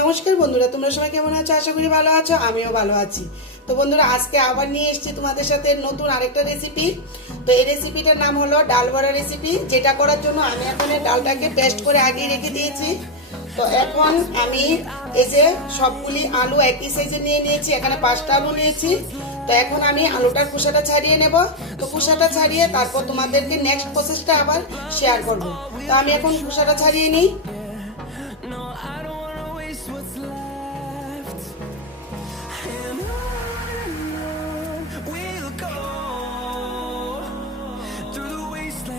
নমস্কার বন্ধুরা, তোমরা সবাই কেমন আছো? আশা করি ভালো আছো, আমিও ভালো আছি। তো বন্ধুরা, আজকে আবার নিয়ে এসেছি তোমাদের সাথে নতুন আরেকটা রেসিপি। তো এই রেসিপিটার নাম হলো ডাল বড়া রেসিপি। যেটা করার জন্য আমি এখানে ডালটাকে পেস্ট করে আগেই রেখে দিয়েছি। তো এখন আমি এই যে সবগুলি আলু একই সাইজে নিয়ে নিয়েছি, এখানে 5টা আলু নিয়েছি। তো এখন আমি আলুটার খোসাটা ছাড়িয়ে নেব। তো খোসাটা ছাড়িয়ে তারপর তোমাদেরকে নেক্সট প্রসেসটা আবার শেয়ার করব। তো আমি এখন খোসাটা ছাড়িয়ে নিই।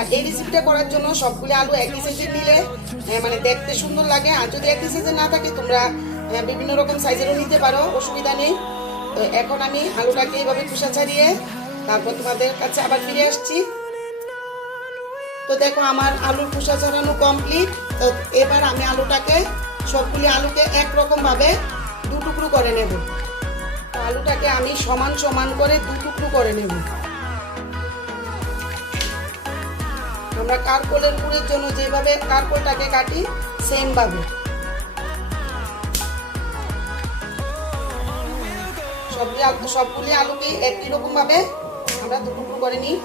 আর এই রেসিপিটা করার জন্য সবগুলো আলু একই সাইজের নিলে মানে দেখতে সুন্দর লাগে। আর যদি একই সাইজের না থাকে তোমরা বিভিন্ন রকম সাইজেরও নিতে পারো, অসুবিধা নেই। তো এখন আমি আলুটাকে এইভাবে খোসা ছাড়িয়ে তারপর তোমাদের কাছে আবার ফিরে আসছি। তো দেখো, আমার আলুর খোসা ছাড়ানো কমপ্লিট। তো এবার আমি আলুটাকে সবগুলি আলুকে একরকম ভাবে দু টুকরো করে নেব। তো আলুটাকে আমি সমান সমান করে দু টুকরো করে নেব। আমরা কারকোলের পুরের জন্য যেভাবে কারকোলটাকে কাটি সেম ভাবে সবগুলি আলুকে একই রকম ভাবে আমরা দু টুকরো করে নিই।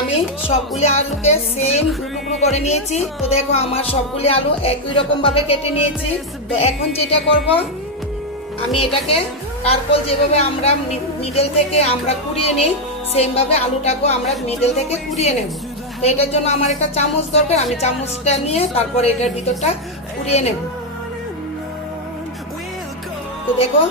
আমি সবগুলি আলুকে সেম দু টুকরো করে নিয়েছি। তো দেখো, আমার সবগুলি আলু একই রকম ভাবে কেটে নিয়েছি। তো এখন যেটা করব, আমি এটাকে কারকোল যেভাবে আমরা মিডল থেকে আমরা কুড়িয়ে নিই সেম ভাবে আলুটাকেও আমরা মিডল থেকে কুড়িয়ে নেব। তো এটার জন্য আমার একটা চামচ দরকার, আমি চামচটা নিয়ে তারপরে এটার ভিতরটা কুড়িয়ে নেব। তো দেখো,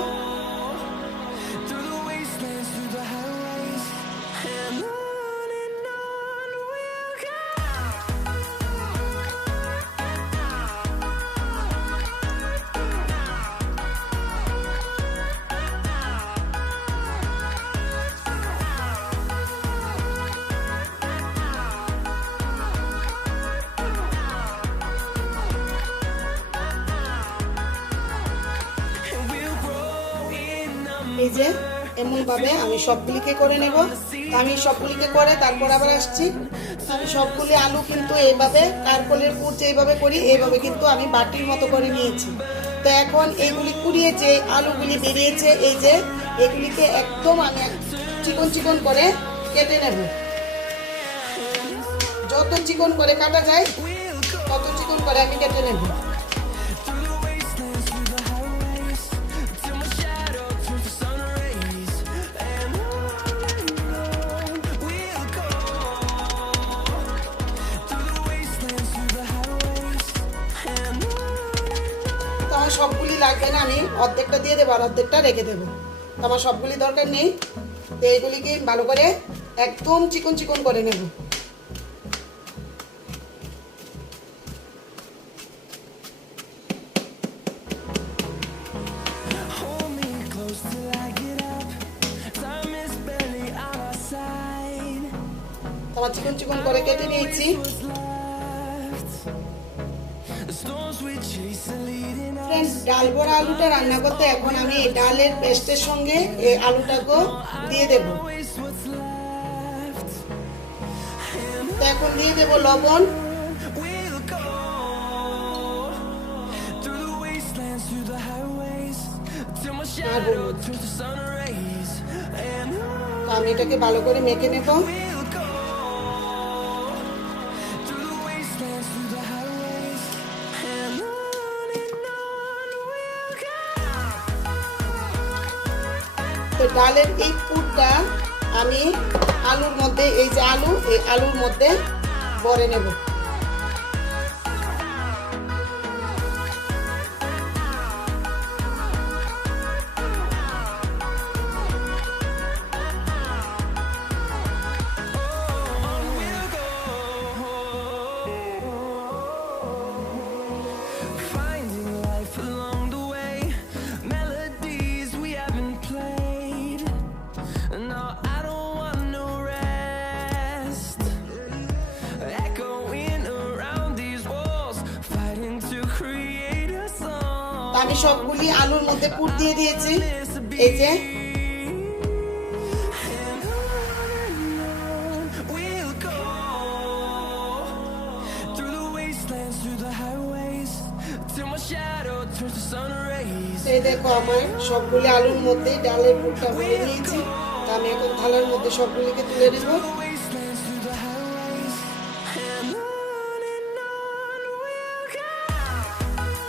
এই যে এমন ভাবে আমি সবগুলিকে করে নেব। আমি সবগুলিকে করে তারপর আবার আসছি। আমি সবগুলি আলু কিন্তু এইভাবে কারকোলের পুর যেভাবে করি এইভাবে কিন্তু আমি বাটির মতো করে নিয়েছি। তো এখন এইগুলি কুড়িয়ে যে আলুগুলি বেরিয়েছে, এই যে এগুলিকে একদম আমি চিকন চিকন করে কেটে নেব। যত চিকন করে কাটা যায় তত চিকন করে আমি কেটে নেব। আমার সবগুলি লাগবে না, আমি অর্ধেকটা দিয়ে দেবো আর অর্ধেকটা রেখে দেবো। তো আমার সবগুলি দরকার নেই। তো এইগুলিকে ভালো করে একদম চিকন চিকন করে নেব। আমার চিকন চিকন করে কেটে নিয়েছি। ডাল বড়া আলুটা রান্না করতে এখন আমি এই ডালের পেস্টের সঙ্গে এই আলুটাকে দিয়ে দেব। তো এখন দিয়ে দেব লবণ, আমি এটাকে ভালো করে মেখে নেব। তো ডালের এই পুরটা আমি আলুর মধ্যে, এই যে আলু, এই আলুর মধ্যে ভরে নেব। আমি সবগুলি আলুর মধ্যে পুর দিয়ে দিয়েছি। এই যে এই দেখো আমার সবগুলি আলুর মধ্যে ডালের পুরটা ভরে নিয়েছি। আমি এখন থালার মধ্যে সবগুলিকে তুলে নেব।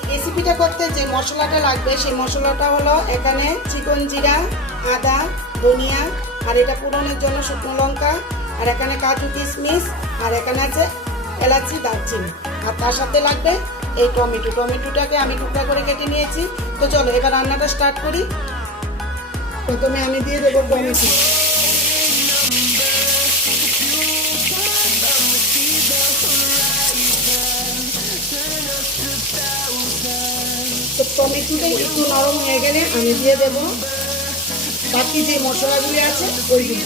রেসিপিটা করতে যে মশলাটা লাগবে সেই মশলাটা হলো এখানে চিকন জিরা, আদা, ধনিয়া, আর এটা পুরনের জন্য শুকনো লঙ্কা, আর এখানে কাজু কিশমিশ, আর এখানে আছে এলাচি, দারচিনি, আর তার সাথে লাগবে এই টমেটোটাকে আমি টুকরা করে কেটে নিয়েছি। তো চলো এবার রান্নাটা স্টার্ট করি। প্রথমে আমি দিয়ে দেবো টমেটো। তো টমেটোটা একটু নরম হয়ে গেলে আমি দিয়ে দেব বাকি যে মশলাগুলি আছে ওইগুলো।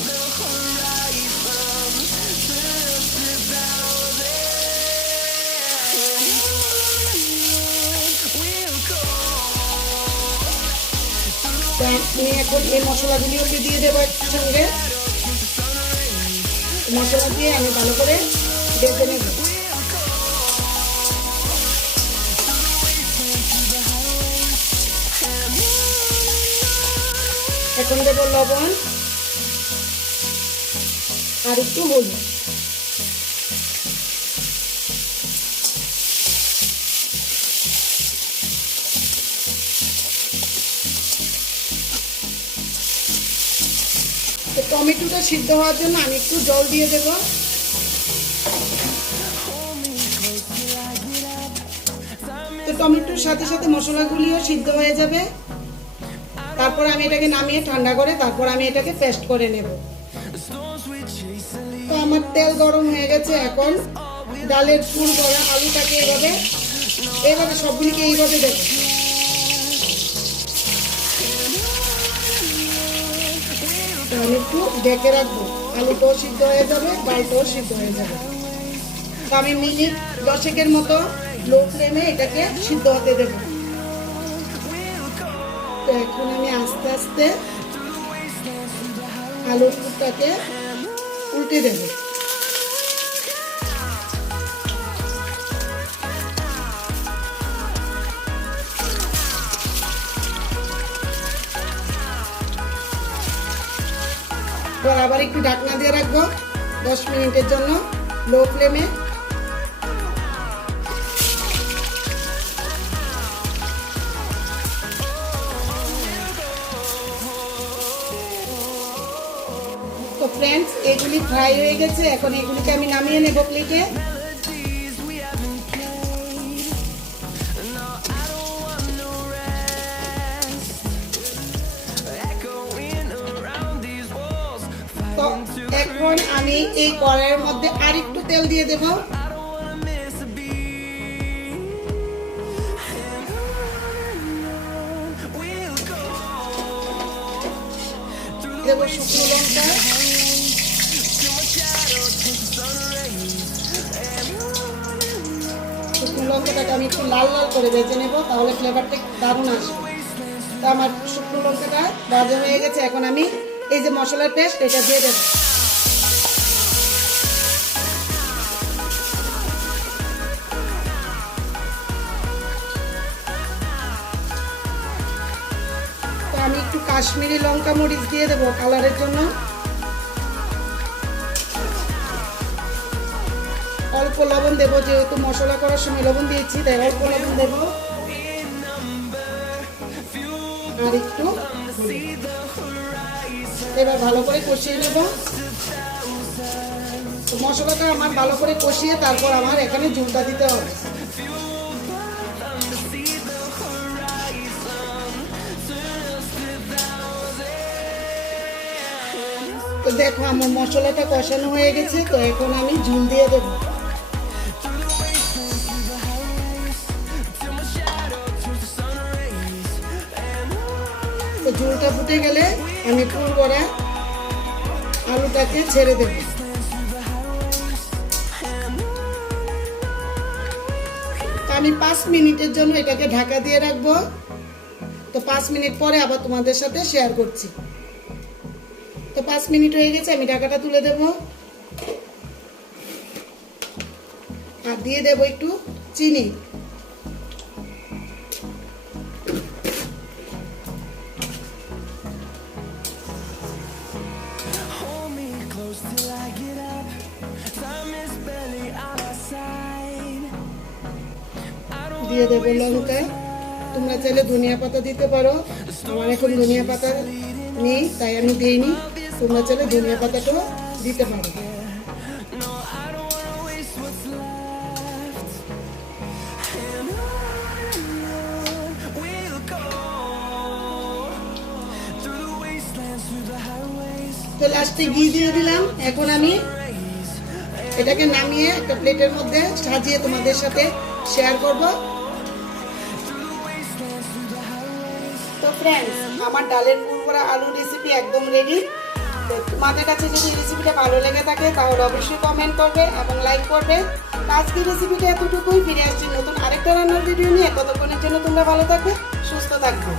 আমি এখন এই মশলাগুলিকে দিয়ে দেবো একসঙ্গে। মশলা দিয়ে আমি ভালো করে ভেজে নেব। এখন দেবো লবণ আর একটু হলুদ। টমেটোটা সিদ্ধ হওয়ার জন্য আমি একটু জল দিয়ে দেব। তো টমেটোর সাথে সাথে মশলাগুলিও সিদ্ধ হয়ে যাবে। তারপর আমি এটাকে নামিয়ে ঠান্ডা করে তারপর আমি এটাকে পেস্ট করে নেব। তো আমার তেল গরম হয়ে গেছে। এখন ডালের পুর ভরা আলুটাকে এইভাবে সবগুলিকে এইভাবে দেব। আমি একটু ঢেকে রাখবো, আলুটাও সিদ্ধ হয়ে যাবে, ডালটাও সিদ্ধ হয়ে যাবে। তো আমি মিনিট 10 মতো লো ফ্লেমে এটাকে সিদ্ধ হতে দেব। তো এখন আমি আস্তে আস্তে আলুর পুরটাকে উল্টে দেব। আবার একটু ঢাকনা দিয়ে রাখবো 10 মিনিটের জন্য লো ফ্লেমে। তো ফ্রেন্ডস, এগুলি ফ্রাই হয়ে গেছে। এখন এগুলিকে আমি নামিয়ে নেব প্লেটে। এখন আমি এই কড়াইয়ের মধ্যে আরেকটু তেল দিয়ে দেব। দেব শুকনো লঙ্কা, শুকনো লঙ্কাটাকে আমি একটু লাল লাল করে ভেজে নেব, তাহলে ফ্লেভারটা দারুণ আসবে। তো আমার শুকনো লঙ্কাটা ভাজা হয়ে গেছে। এখন আমি এই যে মশলার পেস্ট এটা দিয়ে দেব। তো আমি একটু কাশ্মীরি লঙ্কা মরিচ দিয়ে দেবো কালারের জন্য। অল্প লবণ দেব, যেহেতু মশলা করার সময় লবণ দিয়েছি তাই অল্প লবণ দেব। আর একটু এবার ভালো করে কষিয়ে নেব। তো মশলাটা আমার ভালো করে কষিয়ে তারপর আমার এখানে ঝোলটা দিতে হবে। তো দেখো আমার মশলাটা কষানো হয়ে গেছে। তো এখন আমি ঝোল দিয়ে দেবো। তো ঝোলটা ফুটে গেলে আমি পুর করে আলুটাকে ছেড়ে দেব। আমি 5 মিনিটের জন্য এটাকে ঢাকা দিয়ে রাখবো। তো 5 মিনিট পরে আবার তোমাদের সাথে শেয়ার করছি। তো 5 মিনিট হয়ে গেছে, আমি ঢাকাটা তুলে দেব আর দিয়ে দেব একটু চিনি। দিয়ে দেবো লঙ্কা, তোমরা চাইলে ধনিয়া পাতা দিতে পারো, আমার এখন ধনিয়া পাতা নেই তাই আমি দিইনি, তোমরা চাইলে ধনিয়া পাতাটাও দিতে পারো। তো লাস্টে ঘি দিয়ে দিলাম। এখন আমি এটাকে নামিয়ে একটা প্লেটের মধ্যে সাজিয়ে তোমাদের সাথে শেয়ার করব। তো ফ্রেন্ডস, আমার ডালের পুর করা আলু রেসিপি একদম রেডি। তোমাদের কাছে যদি রেসিপিটা ভালো লেগে থাকে তাহলে অবশ্যই কমেন্ট করবে এবং লাইক করবে। আজকের রেসিপিটা এতটুকুই, ফিরে আসছি নতুন আরেকটা রান্নার ভিডিও নিয়ে। ততক্ষণের জন্য তোমরা ভালো থাকবে, সুস্থ থাকবে।